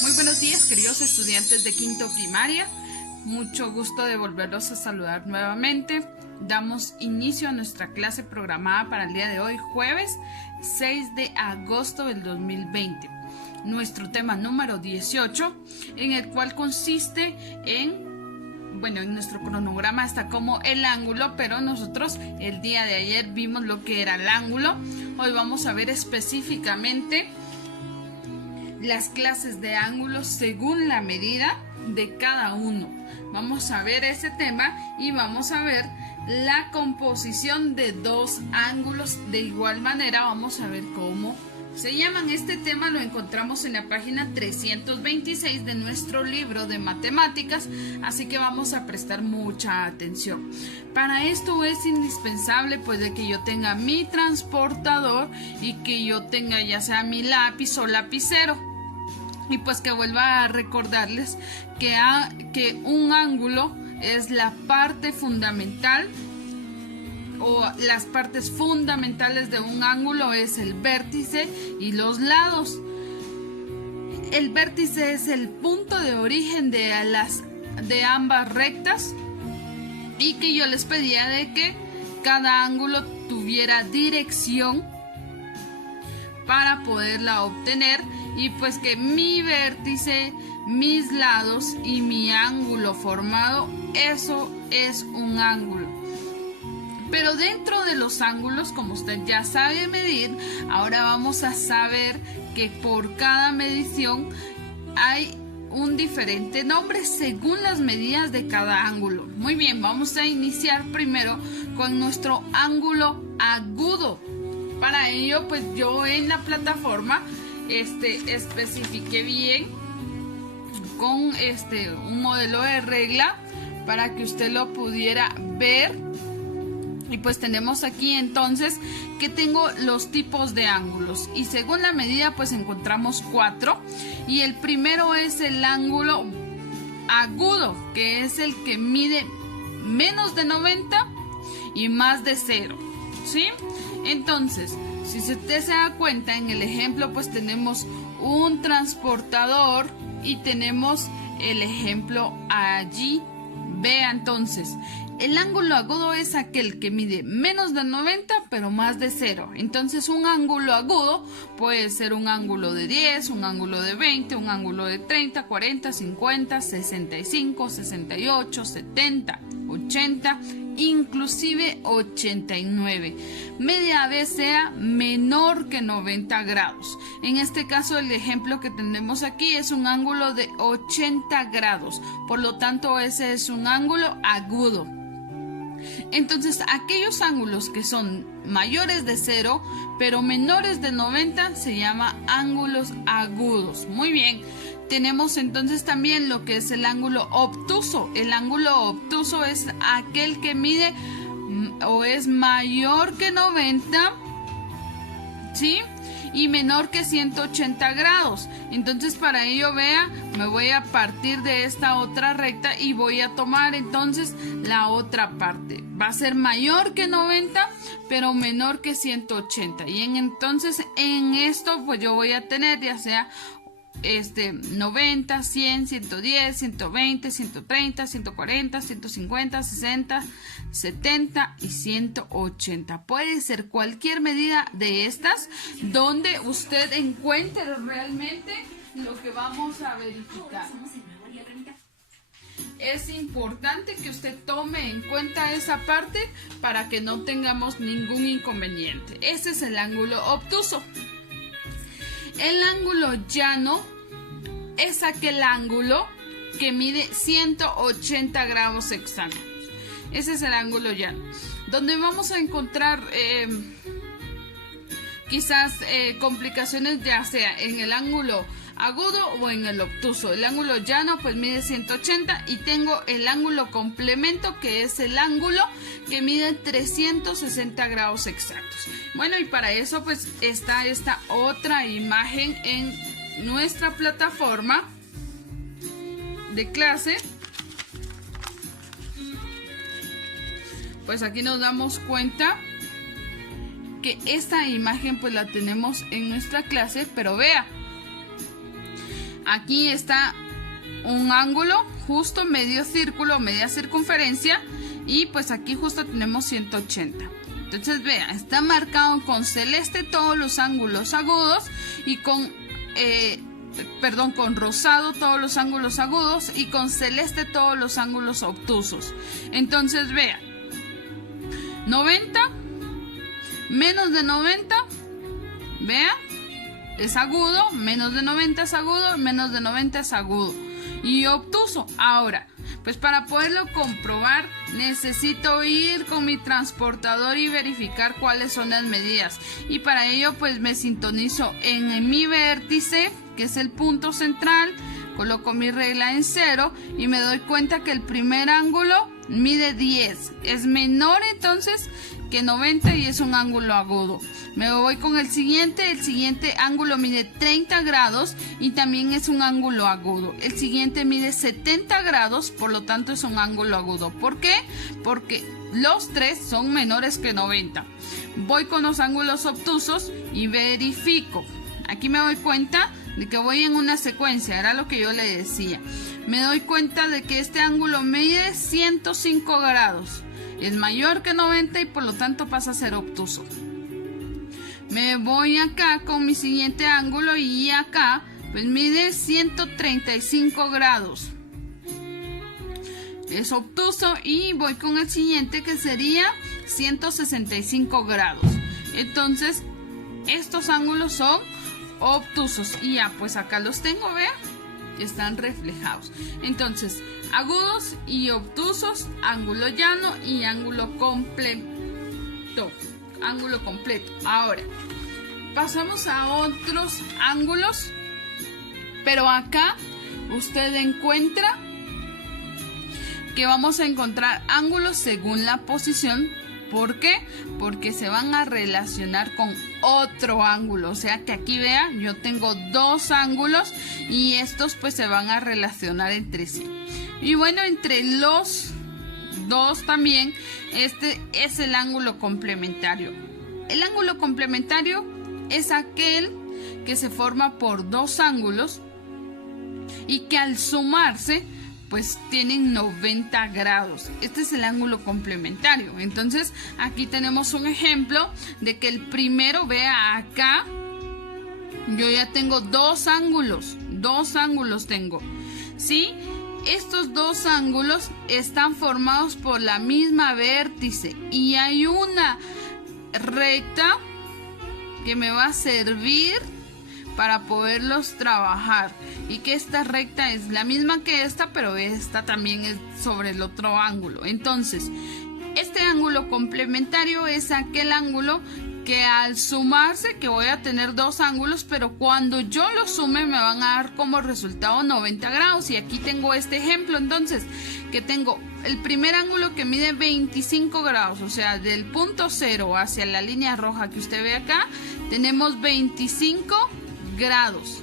Muy buenos días, queridos estudiantes de quinto primaria. Mucho gusto de volverlos a saludar nuevamente. Damos inicio a nuestra clase programada para el día de hoy, jueves 6 de agosto del 2020. Nuestro tema número 18, en el cual consiste en nuestro cronograma está como el ángulo, pero nosotros el día de ayer vimos lo que era el ángulo. Hoy vamos a ver específicamente las clases de ángulos según la medida de cada uno. Vamos a ver ese tema y vamos a ver la composición de dos ángulos. De igual manera vamos a ver cómo se llaman. Este tema lo encontramos en la página 326 de nuestro libro de matemáticas, así que vamos a prestar mucha atención. Para esto es indispensable pues de que yo tenga mi transportador y que yo tenga ya sea mi lápiz o lapicero. Y pues que vuelva a recordarles que un ángulo es la parte fundamental, o las partes fundamentales de un ángulo es el vértice y los lados. El vértice es el punto de origen de ambas rectas, y que yo les pedía de que cada ángulo tuviera dirección para poderla obtener, y pues que mi vértice, mis lados y mi ángulo formado, eso es un ángulo. Pero dentro de los ángulos, como usted ya sabe medir, ahora vamos a saber que por cada medición hay un diferente nombre según las medidas de cada ángulo. Muy bien, vamos a iniciar primero con nuestro ángulo agudo. Para ello, pues yo en la plataforma especifiqué bien con un modelo de regla para que usted lo pudiera ver. Y pues tenemos aquí entonces que tengo los tipos de ángulos, y según la medida pues encontramos 4, y el primero es el ángulo agudo, que es el que mide menos de 90 y más de 0, ¿sí? Entonces, si usted se da cuenta en el ejemplo, pues tenemos un transportador y tenemos el ejemplo allí. Vea entonces, el ángulo agudo es aquel que mide menos de 90 pero más de 0. Entonces un ángulo agudo puede ser un ángulo de 10, un ángulo de 20, un ángulo de 30, 40, 50, 65, 68, 70, 80, inclusive 89. Media vez sea menor que 90 grados. En este caso el ejemplo que tenemos aquí es un ángulo de 80 grados. Por lo tanto ese es un ángulo agudo. Entonces aquellos ángulos que son mayores de 0 pero menores de 90 se llama ángulos agudos. Muy bien. Tenemos entonces también lo que es el ángulo obtuso. El ángulo obtuso es aquel que mide o es mayor que 90, ¿sí? Y menor que 180 grados. Entonces para ello, vea, me voy a partir de esta otra recta y voy a tomar entonces la otra parte. Va a ser mayor que 90 pero menor que 180. Y entonces en esto pues yo voy a tener ya sea 90, 100, 110, 120, 130, 140, 150, 60, 70 y 180. Puede ser cualquier medida de estas donde usted encuentre realmente lo que vamos a verificar. Es importante que usted tome en cuenta esa parte para que no tengamos ningún inconveniente. Ese es el ángulo obtuso. El ángulo llano es aquel ángulo que mide 180 grados exactos. Ese es el ángulo llano, donde vamos a encontrar quizás complicaciones ya sea en el ángulo agudo o en el obtuso. El ángulo llano pues mide 180, y tengo el ángulo complemento, que es el ángulo que mide 360 grados exactos. Bueno, y para eso pues está esta otra imagen en nuestra plataforma de clase. Pues aquí nos damos cuenta que esta imagen pues la tenemos en nuestra clase, pero vea, aquí está un ángulo justo, medio círculo, media circunferencia, y pues aquí justo tenemos 180. Entonces vean, está marcado con celeste todos los ángulos agudos y con rosado todos los ángulos agudos y con celeste todos los ángulos obtusos. Entonces vean, 90 menos de 90, vean, es agudo, menos de 90 es agudo, menos de 90 es agudo y obtuso. Ahora, pues para poderlo comprobar necesito ir con mi transportador y verificar cuáles son las medidas, y para ello pues me sintonizo en mi vértice, que es el punto central, coloco mi regla en 0 y me doy cuenta que el primer ángulo mide 10, es menor entonces que 90 y es un ángulo agudo. Me voy con el siguiente ángulo mide 30 grados y también es un ángulo agudo. El siguiente mide 70 grados, por lo tanto es un ángulo agudo. ¿Por qué? Porque los tres son menores que 90. Voy con los ángulos obtusos y verifico. Aquí me doy cuenta de que voy en una secuencia, era lo que yo le decía. Me doy cuenta de que este ángulo mide 105 grados. Es mayor que 90 y por lo tanto pasa a ser obtuso. Me voy acá con mi siguiente ángulo y acá pues mide 135 grados. Es obtuso, y voy con el siguiente que sería 165 grados. Entonces estos ángulos son obtusos y ya pues acá los tengo, vean, están reflejados. Entonces, agudos y obtusos, ángulo llano y ángulo completo. Ahora pasamos a otros ángulos, pero acá usted encuentra que vamos a encontrar ángulos según la posición. ¿Por qué? Porque se van a relacionar con otro ángulo. O sea que aquí vea, yo tengo dos ángulos y estos pues se van a relacionar entre sí. Y bueno, entre los dos también, este es el ángulo complementario. El ángulo complementario es aquel que se forma por dos ángulos y que al sumarse pues tienen 90 grados. Este es el ángulo complementario. Entonces aquí tenemos un ejemplo de que el primero, vea acá, yo ya tengo dos ángulos tengo, ¿sí? Estos dos ángulos están formados por la misma vértice y hay una recta que me va a servir para poderlos trabajar, y que esta recta es la misma que esta, pero esta también es sobre el otro ángulo. Entonces, este ángulo complementario es aquel ángulo que al sumarse, que voy a tener dos ángulos, pero cuando yo los sume me van a dar como resultado 90 grados. Y aquí tengo este ejemplo, entonces, que tengo el primer ángulo que mide 25 grados, o sea, del punto 0 hacia la línea roja que usted ve acá, tenemos 25 grados.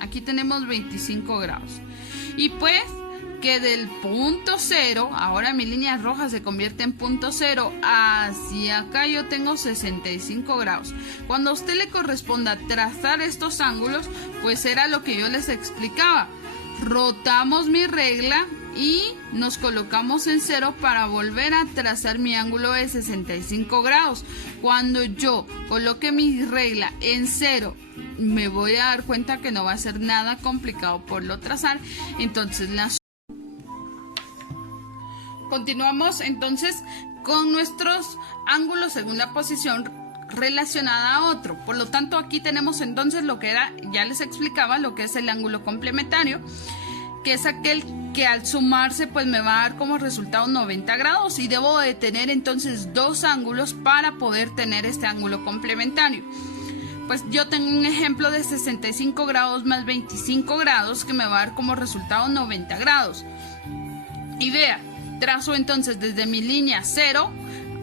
Aquí tenemos 25 grados. Y pues que del punto 0, ahora mi línea roja se convierte en punto 0, hacia acá yo tengo 65 grados. Cuando a usted le corresponda trazar estos ángulos, pues era lo que yo les explicaba. Rotamos mi regla y nos colocamos en 0 para volver a trazar mi ángulo de 65 grados. Cuando yo coloque mi regla en 0, me voy a dar cuenta que no va a ser nada complicado por lo trazar. Entonces continuamos entonces con nuestros ángulos según la posición relacionada a otro. Por lo tanto, aquí tenemos entonces lo que era, ya les explicaba, lo que es el ángulo complementario, que es aquel que al sumarse pues me va a dar como resultado 90 grados y debo de tener entonces dos ángulos para poder tener este ángulo complementario. Pues yo tengo un ejemplo de 65 grados más 25 grados que me va a dar como resultado 90 grados. Y vea, trazo entonces desde mi línea 0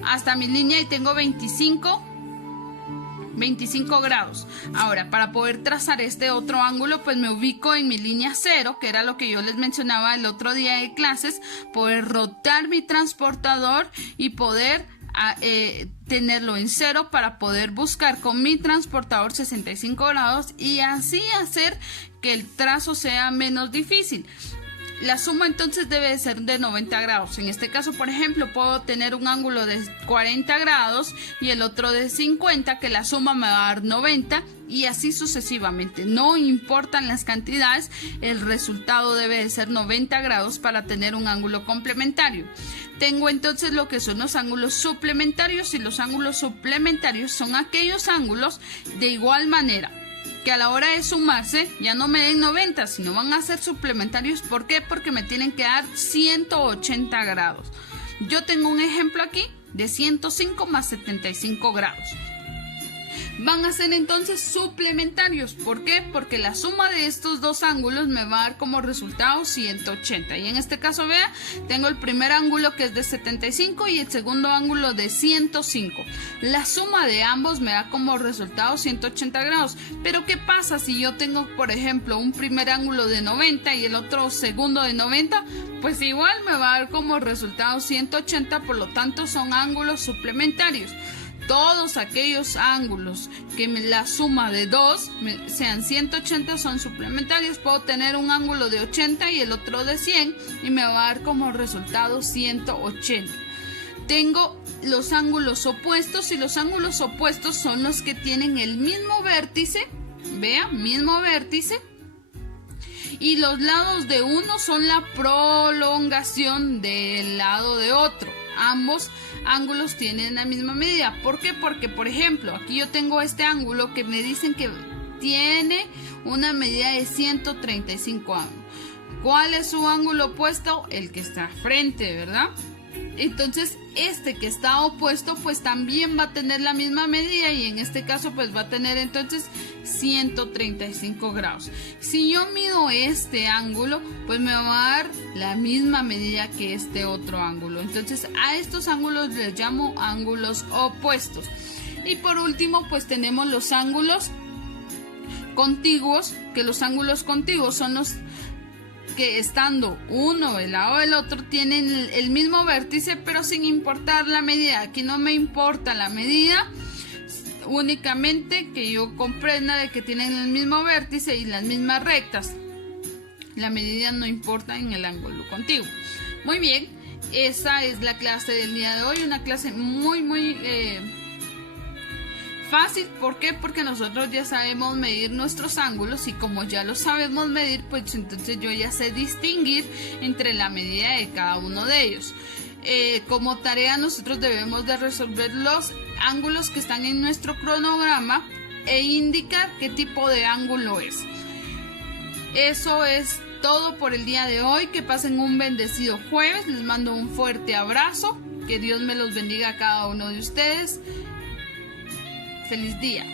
hasta mi línea y tengo 25 grados. Ahora, para poder trazar este otro ángulo, pues me ubico en mi línea 0, que era lo que yo les mencionaba el otro día de clases, poder rotar mi transportador y poder tenerlo en 0 para poder buscar con mi transportador 65 grados y así hacer que el trazo sea menos difícil. La suma entonces debe de ser de 90 grados. En este caso, por ejemplo, puedo tener un ángulo de 40 grados y el otro de 50, que la suma me va a dar 90 y así sucesivamente. No importan las cantidades, el resultado debe de ser 90 grados para tener un ángulo complementario. Tengo entonces lo que son los ángulos suplementarios, y los ángulos suplementarios son aquellos ángulos de igual manera que a la hora de sumarse ya no me den 90, sino van a ser suplementarios. ¿Por qué? Porque me tienen que dar 180 grados. Yo tengo un ejemplo aquí de 105 más 75 grados. Van a ser entonces suplementarios. ¿Por qué? Porque la suma de estos dos ángulos me va a dar como resultado 180. Y en este caso, vea, tengo el primer ángulo que es de 75 y el segundo ángulo de 105. La suma de ambos me da como resultado 180 grados. Pero ¿qué pasa si yo tengo, por ejemplo, un primer ángulo de 90 y el otro segundo de 90? Pues igual me va a dar como resultado 180, por lo tanto son ángulos suplementarios. Todos aquellos ángulos que la suma de 2 sean 180 son suplementarios. Puedo tener un ángulo de 80 y el otro de 100 y me va a dar como resultado 180. Tengo los ángulos opuestos, y los ángulos opuestos son los que tienen el mismo vértice. Vea, mismo vértice. Y los lados de uno son la prolongación del lado de otro. Ambos ángulos tienen la misma medida. ¿Por qué? Porque, por ejemplo, aquí yo tengo este ángulo que me dicen que tiene una medida de 135 ángulos. ¿Cuál es su ángulo opuesto? El que está frente, ¿verdad? Entonces, este que está opuesto, pues también va a tener la misma medida, y en este caso, pues va a tener entonces 135 grados. Si yo mido este ángulo, pues me va a dar la misma medida que este otro ángulo. Entonces, a estos ángulos les llamo ángulos opuestos. Y por último, pues tenemos los ángulos contiguos, que los ángulos contiguos son los que estando uno del lado del otro tienen el mismo vértice, pero sin importar la medida. Aquí no me importa la medida, únicamente que yo comprenda de que tienen el mismo vértice y las mismas rectas. La medida no importa en el ángulo contiguo. Muy bien, esa es la clase del día de hoy, una clase muy fácil. ¿Por qué? Porque nosotros ya sabemos medir nuestros ángulos, y como ya los sabemos medir, pues entonces yo ya sé distinguir entre la medida de cada uno de ellos. Como tarea nosotros debemos de resolver los ángulos que están en nuestro cronograma e indicar qué tipo de ángulo es. Eso es todo por el día de hoy. Que pasen un bendecido jueves. Les mando un fuerte abrazo. Que Dios me los bendiga a cada uno de ustedes. Feliz día.